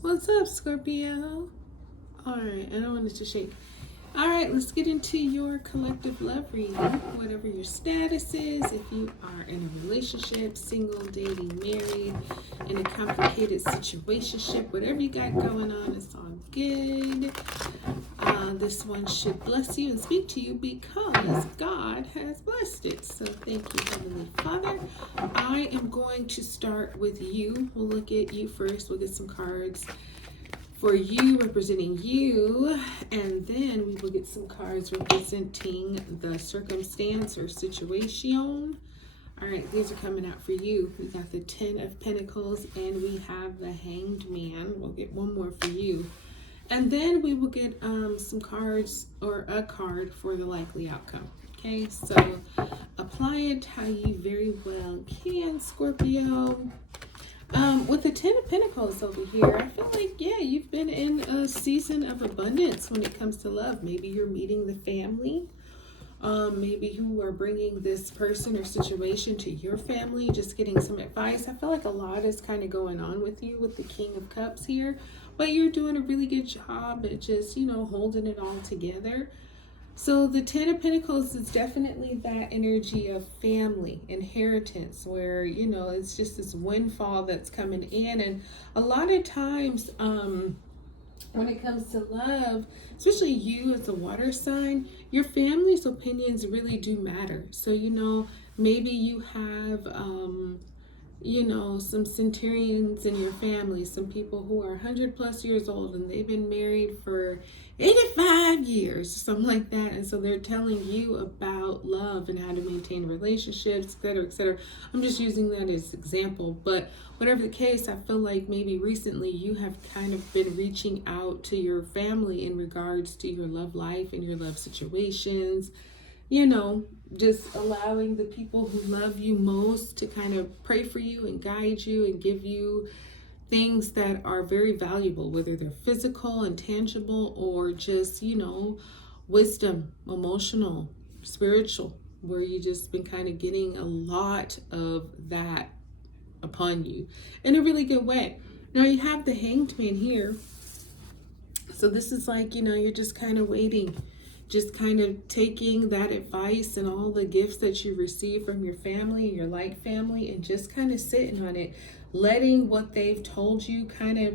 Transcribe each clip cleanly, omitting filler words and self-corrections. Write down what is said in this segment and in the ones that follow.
What's up, Scorpio? All right, I don't want it to shake. All right, let's get into your collective love reading. Whatever your status is, if you are in a relationship, single, dating, married, in a complicated situationship, whatever you got going on, it's all good. This one should bless you and speak to you because God has blessed it. So thank you, Heavenly Father. I am going to start with you. We'll look at you first. We'll get some cards for you, representing you, and then we will get some cards representing the circumstance or situation. All right, these are coming out for you. We got the 10 of Pentacles and we have the Hanged Man. We'll get one more for you. And then we will get some cards or a card for the likely outcome. Okay, so apply it how you very well can, Scorpio. With the 10 of Pentacles over here, I feel like, yeah, you've been in a season of abundance when it comes to love. Maybe you're meeting the family. Maybe you are bringing this person or situation to your family, just getting some advice. I feel like a lot is kind of going on with you with the King of Cups here, but you're doing a really good job at just, holding it all together. So the 10 of Pentacles is definitely that energy of family, inheritance, where, it's just this windfall that's coming in. And a lot of times, when it comes to love, especially you as a water sign, your family's opinions really do matter. So, maybe you have, some centurions in your family, some people who are 100 plus years old and they've been married for 85 years, something like that. And so they're telling you about love and how to maintain relationships, etc., etc. I'm just using that as an example. But whatever the case, I feel like maybe recently you have kind of been reaching out to your family in regards to your love life and your love situations. Just allowing the people who love you most to kind of pray for you and guide you and give you things that are very valuable, whether they're physical and tangible or just, wisdom, emotional, spiritual, where you just been kind of getting a lot of that upon you in a really good way. Now you have the Hanged Man here. So this is like, you're just kind of waiting, just kind of taking that advice and all the gifts that you receive from your family, your like family, and just kind of sitting on it, letting what they've told you kind of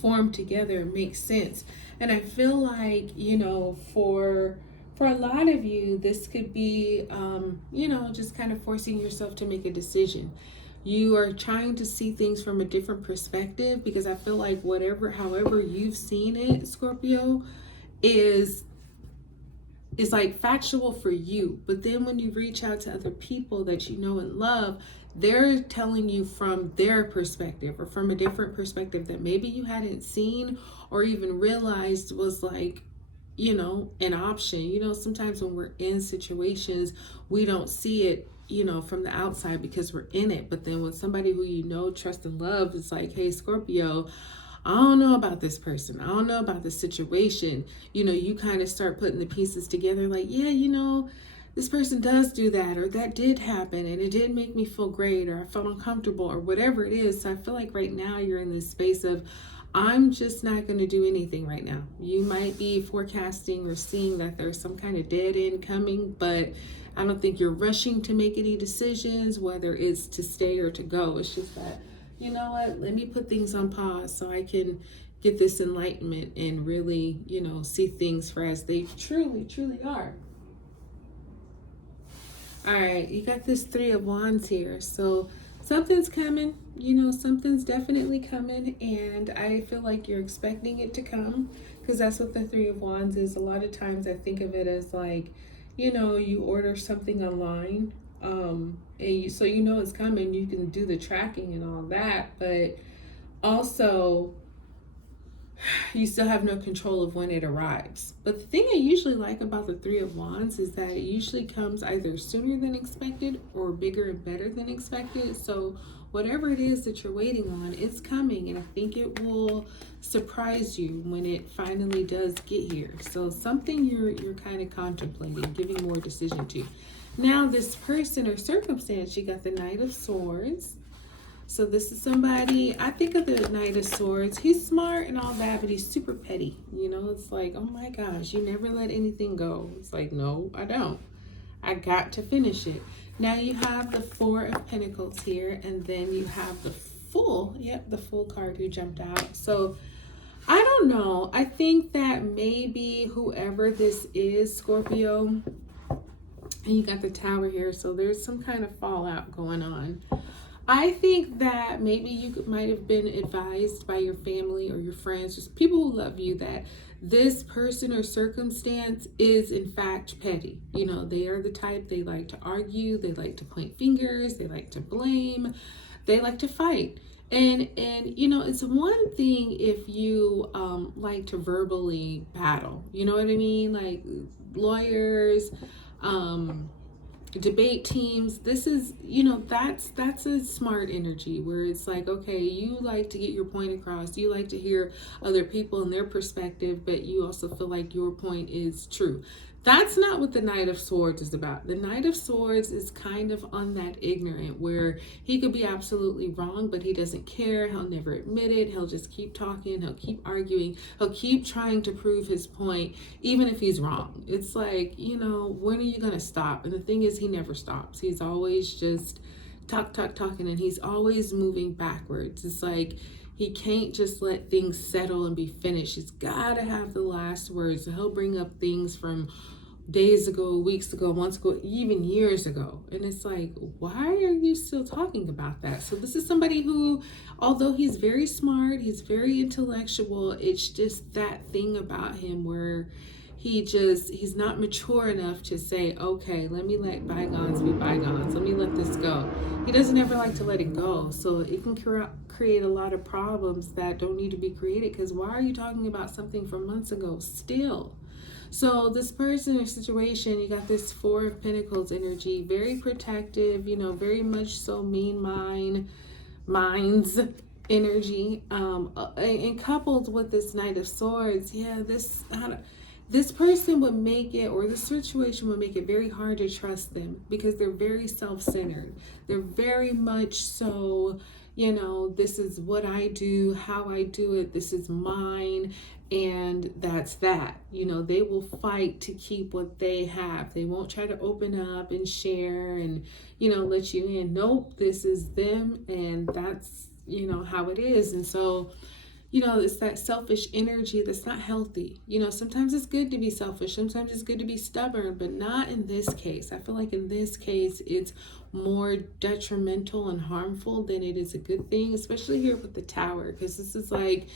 form together and make sense. And I feel like, for a lot of you, this could be, just kind of forcing yourself to make a decision. You are trying to see things from a different perspective, because I feel like however you've seen it, Scorpio, is like factual for you. But then when you reach out to other people that you know and love, they're telling you from their perspective or from a different perspective that maybe you hadn't seen or even realized was like, an option. Sometimes when we're in situations, we don't see it, from the outside because we're in it. But then when somebody who trust and love is like, hey, Scorpio, I don't know about this person, I don't know about this situation, you kind of start putting the pieces together like, yeah, this person does do that, or that did happen and it did make me feel great, or I felt uncomfortable, or whatever it is. So I feel like right now you're in this space of, I'm just not going to do anything right now. You might be forecasting or seeing that there's some kind of dead end coming, but I don't think you're rushing to make any decisions, whether it's to stay or to go. It's just that, you know what, let me put things on pause so I can get this enlightenment and really, see things for as they truly, truly are. All right, you got this 3 of Wands here. So something's coming, something's definitely coming. And I feel like you're expecting it to come, because that's what the 3 of Wands is. A lot of times I think of it as like, you order something online, and so it's coming. You can do the tracking and all that, but also you still have no control of when it arrives. But the thing I usually like about the 3 of Wands is that it usually comes either sooner than expected or bigger and better than expected. So whatever it is that you're waiting on, it's coming, and I think it will surprise you when it finally does get here. So something you're kind of contemplating, giving more decision to. Now this person or circumstance, you got the Knight of Swords. So this is somebody, I think of the Knight of Swords. He's smart and all that, but he's super petty. You know, it's like, oh my gosh, you never let anything go. It's like, no, I don't. I got to finish it. Now you have the Four of Pentacles here, and then you have the Fool. Yep, the Fool card who jumped out. So I don't know. I think that maybe whoever this is, Scorpio, and you got the Tower here, so there's some kind of fallout going on. I think that maybe you might have been advised by your family or your friends, just people who love you, that this person or circumstance is in fact petty. You know, they are the type, they like to argue, they like to point fingers, they like to blame, they like to fight. And you know, it's one thing if you like to verbally battle, you know what I mean? Like lawyers, debate teams. This is, you know, that's a smart energy where it's like, okay, you like to get your point across, you like to hear other people and their perspective, but you also feel like your point is true. That's not what the Knight of Swords is about. The Knight of Swords is kind of on that ignorant where he could be absolutely wrong, but he doesn't care. He'll never admit it. He'll just keep talking. He'll keep arguing. He'll keep trying to prove his point, even if he's wrong. It's like, you know, when are you going to stop? And the thing is, he never stops. He's always just talking, and he's always moving backwards. It's like, he can't just let things settle and be finished. He's got to have the last word. So he'll bring up things from days ago, weeks ago, months ago, even years ago. And it's like, why are you still talking about that? So this is somebody who, although he's very smart, he's very intellectual, it's just that thing about him where he's not mature enough to say, okay, let me let bygones be bygones. Let me let this go. He doesn't ever like to let it go. So it can create a lot of problems that don't need to be created, because why are you talking about something from months ago still? So this person or situation, you got this Four of Pentacles energy, very protective, you know, very much so minds energy, and coupled with this Knight of Swords, yeah, this person would make it, or this situation would make it very hard to trust them, because they're very self-centered. They're very much so, you know, this is what I do, how I do it, this is mine, and that's that. You know, they will fight to keep what they have. They won't try to open up and share and, you know, let you in. Nope, this is them, and that's, you know, how it is. And so, you know, it's that selfish energy that's not healthy. You know, sometimes it's good to be selfish. Sometimes it's good to be stubborn, but not in this case. I feel like in this case, it's more detrimental and harmful than it is a good thing, especially here with the Tower, because this is like,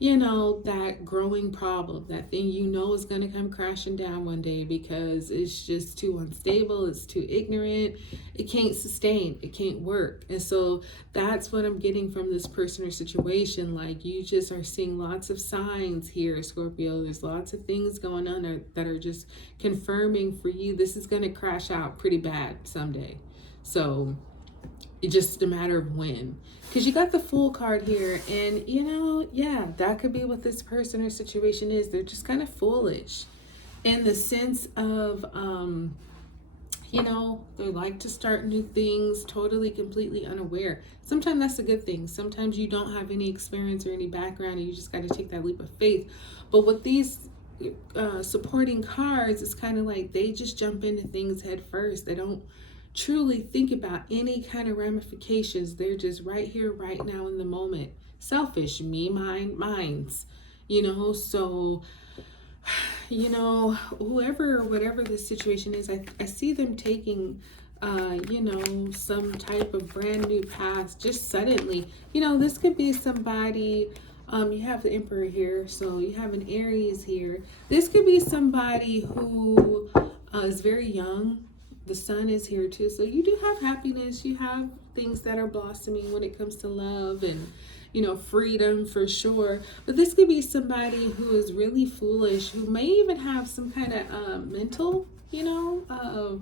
you know, that growing problem, that thing you know is going to come crashing down one day because it's just too unstable, it's too ignorant, it can't sustain, it can't work. And so that's what I'm getting from this person or situation. Like, you just are seeing lots of signs here, Scorpio. There's lots of things going on that are just confirming for you this is going to crash out pretty bad someday. So it's just a matter of when. Because you got the Fool card here, and, you know, yeah, that could be what this person or situation is. They're just kind of foolish in the sense of, you know, they like to start new things totally, completely unaware. Sometimes that's a good thing. Sometimes you don't have any experience or any background, and you just got to take that leap of faith. But with these supporting cards, it's kind of like they just jump into things head first. They don't truly think about any kind of ramifications. They're just right here, right now, in the moment. Selfish, me, mine, mines, you know. So, you know, whoever or whatever this situation is, I see them taking you know, some type of brand new path just suddenly. You know, this could be somebody, you have the Emperor here, so you have an Aries here. This could be somebody who is very young. The Sun is here too. So you do have happiness. You have things that are blossoming when it comes to love and, you know, freedom for sure. But this could be somebody who is really foolish, who may even have some kind of mental, you know,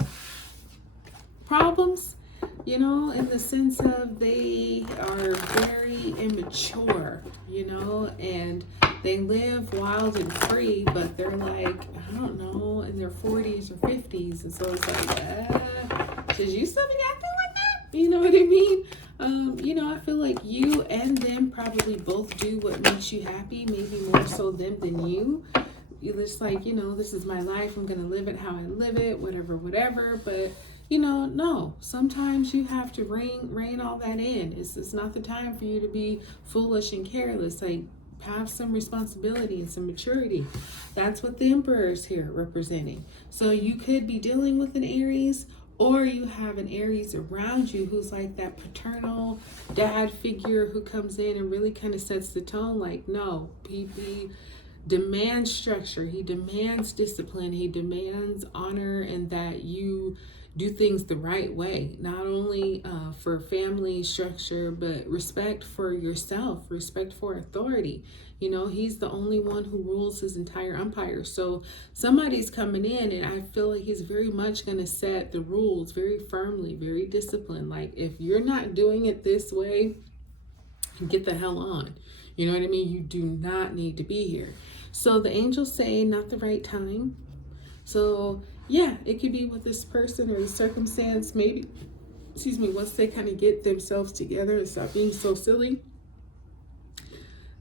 problems, you know, in the sense of they are very immature, you know, and they live wild and free, but they're like, I don't know, in their 40s or 50s. And so it's like, should you still be acting like that? You know what I mean? I feel like you and them probably both do what makes you happy, maybe more so them than you. You're just like, this is my life. I'm going to live it how I live it, whatever. But, no, sometimes you have to rein all that in. It's not the time for you to be foolish and careless. Like, have some responsibility and some maturity. That's what the Emperor is here representing. So you could be dealing with an Aries, or you have an Aries around you who's like that paternal dad figure who comes in and really kind of sets the tone. Like, no, he demands structure. He demands discipline. He demands honor, and that you do things the right way. Not only for family structure, but respect for yourself, respect for authority. He's the only one who rules his entire empire. So somebody's coming in, and I feel like he's very much going to set the rules very firmly, very disciplined. Like, if you're not doing it this way, get the hell on. You know what I mean? You do not need to be here. So the angels say not the right time. So yeah, it could be with this person or the circumstance. Maybe, once they kind of get themselves together and stop being so silly,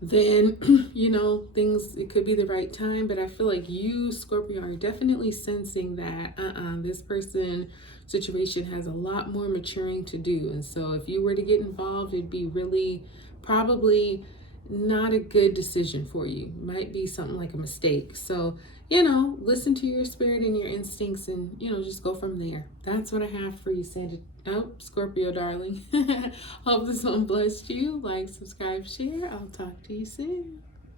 then, it could be the right time. But I feel like you, Scorpio, are definitely sensing that this person situation has a lot more maturing to do. And so if you were to get involved, it'd be really probably not a good decision for you. Might be something like a mistake. So, listen to your spirit and your instincts, and, just go from there. That's what I have for you, Scorpio, darling. Hope this one blessed you. Like, subscribe, share. I'll talk to you soon.